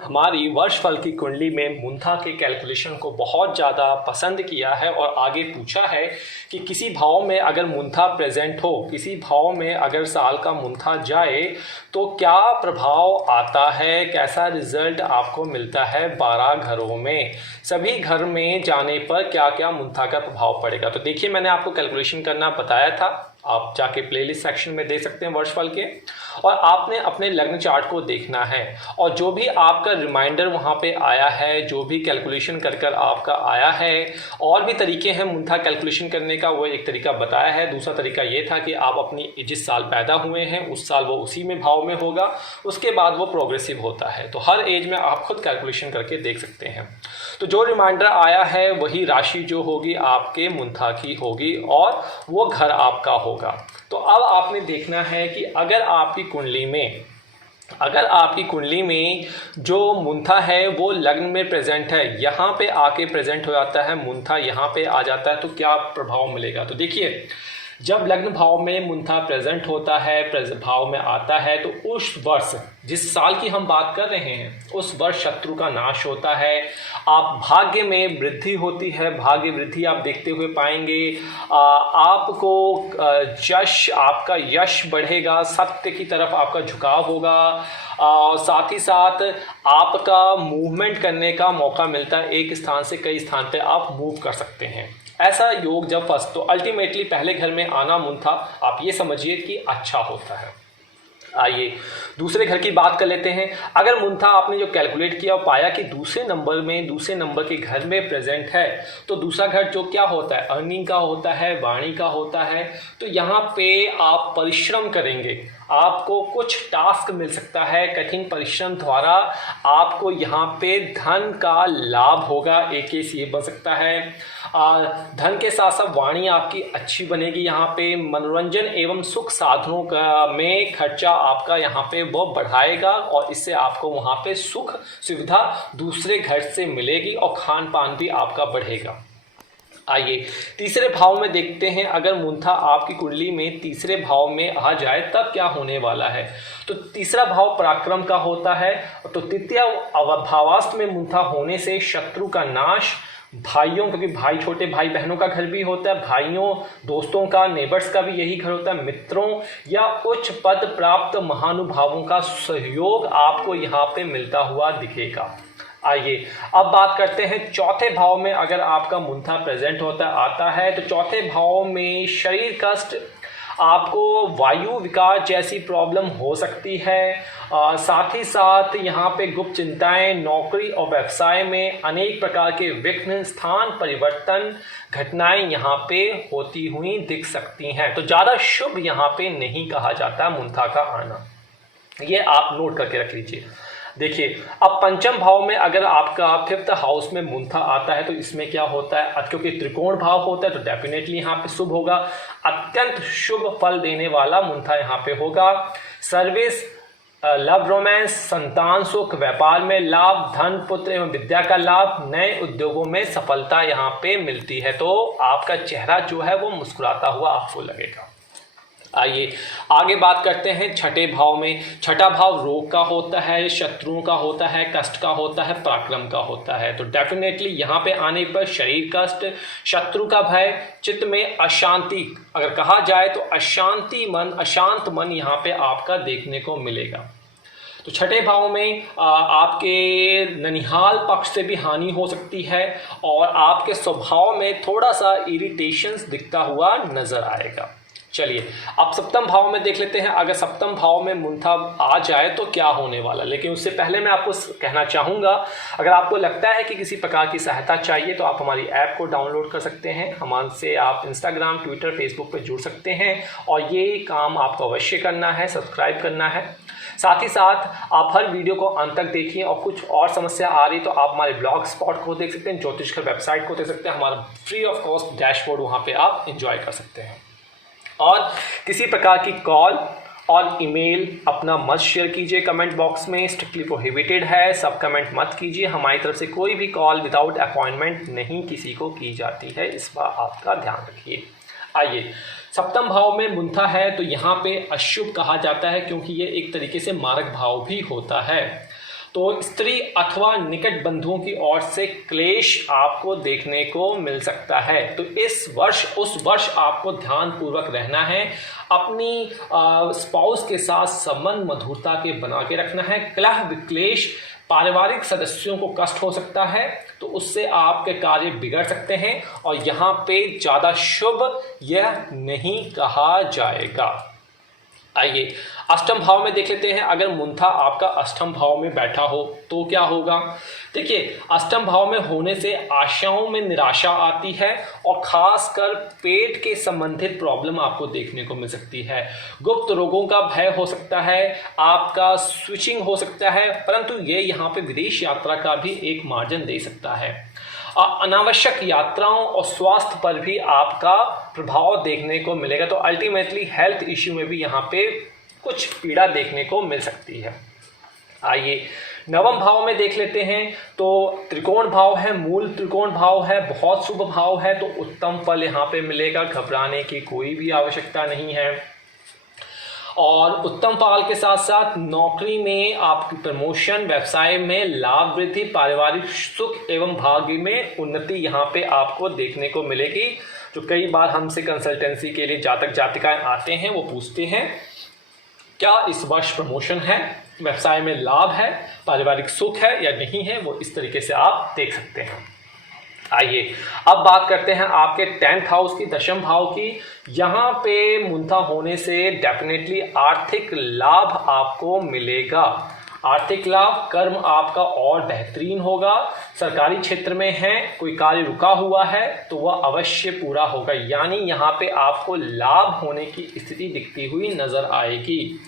हमारी वर्षफल की कुंडली में मुंथा के कैलकुलेशन को बहुत ज़्यादा पसंद किया है और आगे पूछा है कि किसी भाव में अगर मुंथा प्रेजेंट हो, किसी भाव में अगर साल का मुंथा जाए तो क्या प्रभाव आता है, कैसा रिजल्ट आपको मिलता है 12 घरों में, सभी घर में जाने पर क्या क्या मुंथा का प्रभाव पड़ेगा। तो देखिए, मैंने आपको कैलकुलेशन करना बताया था, आप जाके प्लेलिस्ट सेक्शन में देख सकते हैं वर्षफल के, और आपने अपने लग्न चार्ट को देखना है और जो भी आपका रिमाइंडर वहाँ पे आया है, जो भी कैलकुलेशन कर कर आपका आया है, और भी तरीके हैं मुंथा कैलकुलेशन करने का, वो एक तरीका बताया है। दूसरा तरीका ये था कि आप अपनी जिस साल पैदा हुए हैं उस साल वो उसी में भाव में होगा, उसके बाद वो प्रोग्रेसिव होता है। तो हर एज में आप खुद कैलकुलेशन करके देख सकते हैं। तो जो रिमाइंडर आया है वही राशि जो होगी आपके मुंथा की होगी और वो घर आपका होगा। तो अब आपने देखना है कि अगर आपकी कुंडली में जो मुंथा है वो लग्न में प्रेजेंट है, यहाँ पे आके प्रेजेंट हो जाता है मुंथा, यहाँ पे आ जाता है, तो क्या प्रभाव मिलेगा। तो देखिए, जब लग्न भाव में मुंथा प्रेजेंट होता है, भाव में आता है, तो उस वर्ष जिस साल की हम बात कर रहे हैं उस वर्ष शत्रु का नाश होता है, आप भाग्य में वृद्धि होती है, भाग्य वृद्धि आप देखते हुए पाएंगे। आपको आपका यश बढ़ेगा, सत्य की तरफ आपका झुकाव होगा, साथ ही साथ आपका मूवमेंट करने का मौका मिलता है, एक स्थान से कई स्थान पे आप मूव कर सकते हैं। ऐसा योग जब फर्स्ट, तो अल्टीमेटली पहले घर में आना मुंथा आप ये समझिए कि अच्छा होता है। आइए दूसरे घर की बात कर लेते हैं। अगर मुंथा आपने जो कैलकुलेट किया और पाया कि दूसरे नंबर के घर में प्रेजेंट है, तो दूसरा घर जो क्या होता है, अर्निंग का होता है, वाणी का होता है। तो यहाँ पे आप परिश्रम करेंगे, आपको कुछ टास्क मिल सकता है, कठिन परिश्रम द्वारा आपको यहाँ पे धन का लाभ होगा, एक केस ये बन सकता है। धन के साथ साथ वाणी आपकी अच्छी बनेगी, यहाँ पे मनोरंजन एवं सुख साधनों का में खर्चा आपका यहाँ पे वो बढ़ाएगा और इससे आपको वहाँ पे सुख सुविधा दूसरे घर से मिलेगी और खान पान भी आपका बढ़ेगा। आइए तीसरे भाव में देखते हैं, अगर मुंथा आपकी कुंडली में तीसरे भाव में आ जाए तब क्या होने वाला है। तो तीसरा भाव पराक्रम का होता है, तो तृतीय भावास्त में मुंथा होने से शत्रु का नाश, भाइयों, क्योंकि भाई छोटे भाई बहनों का घर भी होता है, भाइयों दोस्तों का, नेबर्स का भी यही घर होता है, मित्रों या उच्च पद प्राप्त महानुभावों का सहयोग आपको यहाँ पे मिलता हुआ दिखेगा। आइए अब बात करते हैं चौथे भाव में अगर आपका मुंथा प्रेजेंट आता है, तो चौथे भाव में शरीर कष्ट, आपको वायु विकार जैसी प्रॉब्लम हो सकती है। साथ ही साथ यहाँ पे गुप्त चिंताएं, नौकरी और व्यवसाय में अनेक प्रकार के विघ्न, स्थान परिवर्तन घटनाएं यहाँ पे होती हुई दिख सकती हैं। तो ज़्यादा शुभ यहाँ पे नहीं कहा जाता मुंथा का आना, ये आप नोट करके रख लीजिए। देखिए, अब पंचम भाव में अगर आपका फिफ्थ हाउस में मुंथा आता है तो इसमें क्या होता है, क्योंकि त्रिकोण भाव होता है तो डेफिनेटली यहाँ पे शुभ होगा, अत्यंत शुभ फल देने वाला मुंथा यहाँ पे होगा। सर्विस, लव, रोमांस, संतान सुख, व्यापार में लाभ, धन, पुत्र एवं विद्या का लाभ, नए उद्योगों में सफलता यहाँ पे मिलती है, तो आपका चेहरा जो है वो मुस्कुराता हुआ आपको लगेगा। आइए आगे बात करते हैं छठे भाव में। छठा भाव रोग का होता है, शत्रुओं का होता है, कष्ट का होता है, पराक्रम का होता है। तो डेफिनेटली यहाँ पे आने पर शरीर कष्ट, शत्रु का भय, चित्त में अशांति, अगर कहा जाए तो अशांत मन यहाँ पे आपका देखने को मिलेगा। तो छठे भाव में आपके ननिहाल पक्ष से भी हानि हो सकती है और आपके स्वभाव में थोड़ा सा इरिटेशंस दिखता हुआ नजर आएगा। चलिए अब सप्तम भाव में देख लेते हैं, अगर सप्तम भाव में मुंथा आ जाए तो क्या होने वाला। लेकिन उससे पहले मैं आपको कहना चाहूँगा, अगर आपको लगता है कि किसी प्रकार की सहायता चाहिए तो आप हमारी ऐप को डाउनलोड कर सकते हैं, हमसे आप इंस्टाग्राम, ट्विटर, फेसबुक पर जुड़ सकते हैं और ये काम आपको अवश्य करना है, सब्सक्राइब करना है। साथ ही साथ आप हर वीडियो को अंत तक देखिए और कुछ और समस्या आ रही तो आप हमारे ब्लॉग स्पॉट को देख सकते हैं, ज्योतिषकर वेबसाइट को देख सकते हैं, हमारा फ्री ऑफ कॉस्ट डैशबोर्ड वहाँ पे आप एंजॉय कर सकते हैं। और किसी प्रकार की कॉल और ईमेल अपना मत शेयर कीजिए कमेंट बॉक्स में, स्ट्रिक्टली प्रोहिबिटेड है, सब कमेंट मत कीजिए। हमारी तरफ से कोई भी कॉल विदाउट अपॉइंटमेंट नहीं किसी को की जाती है, इस बात आपका ध्यान रखिए। आइए सप्तम भाव में मुंथा है तो यहाँ पे अशुभ कहा जाता है क्योंकि ये एक तरीके से मारक भाव भी होता है। तो स्त्री अथवा निकट बंधुओं की ओर से क्लेश आपको देखने को मिल सकता है। तो इस वर्ष उस वर्ष आपको ध्यानपूर्वक रहना है, अपनी स्पाउस के साथ संबंध मधुरता के बना के रखना है। कलह विक्लेश, पारिवारिक सदस्यों को कष्ट हो सकता है, तो उससे आपके कार्य बिगड़ सकते हैं और यहाँ पे ज़्यादा शुभ यह नहीं कहा जाएगा। आइए अष्टम भाव में देख लेते हैं। अगर मुंथा आपका अष्टम भाव में बैठा हो तो क्या होगा। देखिए, अष्टम भाव में होने से आशाओं में निराशा आती है और खासकर पेट के संबंधित प्रॉब्लम आपको देखने को मिल सकती है। गुप्त रोगों का भय हो सकता है, आपका स्विचिंग हो सकता है, परंतु ये यहाँ पे विदेश यात्रा का भी एक मार्जिन दे सकता है। अनावश्यक यात्राओं और स्वास्थ्य पर भी आपका प्रभाव देखने को मिलेगा। तो अल्टीमेटली हेल्थ इश्यू में भी यहाँ पे कुछ पीड़ा देखने को मिल सकती है। आइए नवम भाव में देख लेते हैं। तो त्रिकोण भाव है, मूल त्रिकोण भाव है, बहुत शुभ भाव है, तो उत्तम फल यहाँ पे मिलेगा, घबराने की कोई भी आवश्यकता नहीं है। और उत्तम फल के साथ साथ नौकरी में आपकी प्रमोशन, व्यवसाय में लाभ वृद्धि, पारिवारिक सुख एवं भाग्य में उन्नति यहाँ पे आपको देखने को मिलेगी। जो कई बार हमसे कंसल्टेंसी के लिए जातक जातिकाएं आते हैं, वो पूछते हैं क्या इस वर्ष प्रमोशन है, व्यवसाय में लाभ है, पारिवारिक सुख है या नहीं है, वो इस तरीके से आप देख सकते हैं। आइए अब बात करते हैं आपके 10th हाउस की, दशम भाव की। यहाँ पे मुंथा होने से डेफिनेटली आर्थिक लाभ आपको मिलेगा। आर्थिक लाभ, कर्म आपका और बेहतरीन होगा। सरकारी क्षेत्र में है, कोई कार्य रुका हुआ है तो वह अवश्य पूरा होगा, यानी यहाँ पे आपको लाभ होने की स्थिति दिखती हुई नजर आएगी।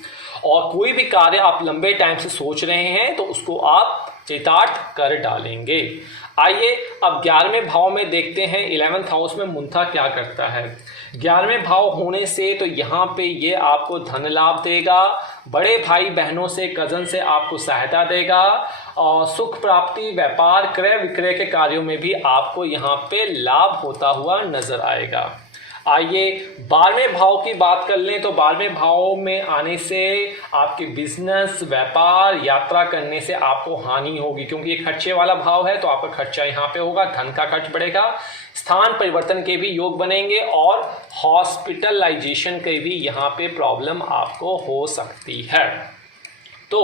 और कोई भी कार्य आप लंबे टाइम से सोच रहे हैं तो उसको आप चरितार्थ कर डालेंगे। आइए अब 11वें भाव में देखते हैं 11th हाउस में मुंथा क्या करता है। 11वें भाव होने से तो यहाँ पे ये आपको धन लाभ देगा, बड़े भाई बहनों से, कजन से आपको सहायता देगा और सुख प्राप्ति, व्यापार, क्रय विक्रय के कार्यों में भी आपको यहाँ पे लाभ होता हुआ नजर आएगा। आइए 12वें भाव की बात कर लें। तो 12वें भाव में आने से आपके बिजनेस, व्यापार, यात्रा करने से आपको हानि होगी, क्योंकि ये खर्चे वाला भाव है, तो आपका खर्चा यहाँ पे होगा, धन का खर्च बढ़ेगा, स्थान परिवर्तन के भी योग बनेंगे और हॉस्पिटलाइजेशन के भी यहाँ पे प्रॉब्लम आपको हो सकती है। तो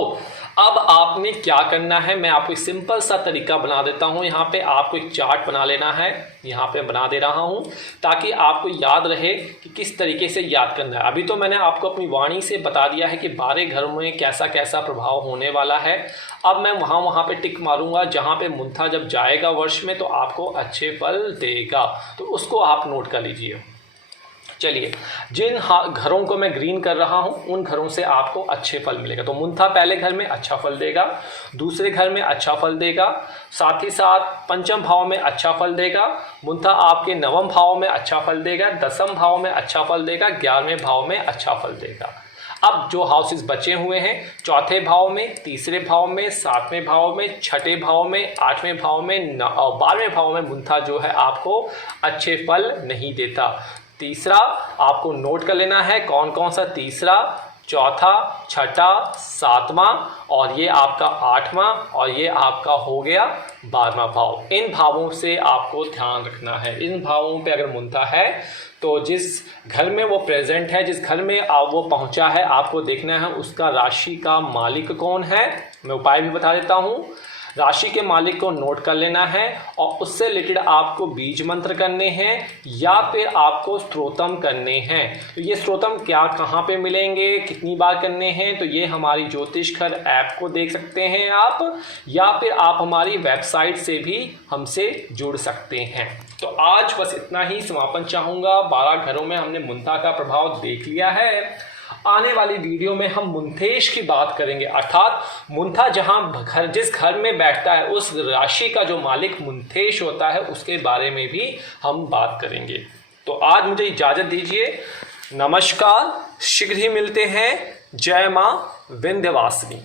अब आपने क्या करना है, मैं आपको एक सिंपल सा तरीका बना देता हूं। यहाँ पे आपको एक चार्ट बना लेना है, यहाँ पे बना दे रहा हूं ताकि आपको याद रहे कि किस तरीके से याद करना है। अभी तो मैंने आपको अपनी वाणी से बता दिया है कि 12 घरों में कैसा कैसा प्रभाव होने वाला है। अब मैं वहाँ पे टिक मारूंगा जहाँ पे मुंथा जब जाएगा वर्ष में तो आपको अच्छे फल देगा, तो उसको आप नोट कर लीजिए। चलिए, जिन घरों को मैं ग्रीन कर रहा हूं उन घरों से आपको अच्छे फल मिलेगा। तो मुंथा पहले घर में अच्छा फल देगा, दूसरे घर में अच्छा फल देगा, साथ ही साथ पंचम भाव में अच्छा फल देगा। मुंथा आपके 9वें भाव में अच्छा फल देगा, 10वें भाव में अच्छा फल देगा, 11वें भाव में अच्छा फल देगा। अब जो हाउसेस बचे हुए हैं, चौथे भाव में, तीसरे भाव में, 7वें भाव में, छठे भाव में, 8वें भाव में और 12वें भाव में मुंथा जो है आपको अच्छे फल नहीं देता। तीसरा आपको नोट कर लेना है, कौन कौन सा तीसरा, चौथा, छठा, 7वां और ये आपका 8वां और ये आपका हो गया 12वां भाव। इन भावों से आपको ध्यान रखना है। इन भावों पे अगर मुंथा है तो जिस घर में वो प्रेजेंट है, जिस घर में वो पहुंचा है, आपको देखना है उसका राशि का मालिक कौन है। मैं उपाय भी बता देता हूं। राशि के मालिक को नोट कर लेना है और उससे रिलेटेड आपको बीज मंत्र करने हैं या फिर आपको स्तोत्रम करने हैं। तो ये स्तोत्रम क्या, कहाँ पे मिलेंगे, कितनी बार करने हैं, तो ये हमारी ज्योतिष घर ऐप को देख सकते हैं आप, या फिर आप हमारी वेबसाइट से भी हमसे जुड़ सकते हैं। तो आज बस इतना ही समापन चाहूँगा। 12 घरों में हमने मुंथा का प्रभाव देख लिया है। आने वाली वीडियो में हम मुंथेश की बात करेंगे, अर्थात मुंथा जहां जिस घर में बैठता है उस राशि का जो मालिक मुंथेश होता है उसके बारे में भी हम बात करेंगे। तो आज मुझे इजाजत दीजिए, नमस्कार, शीघ्र ही मिलते हैं। जय मां विंध्यवासिनी।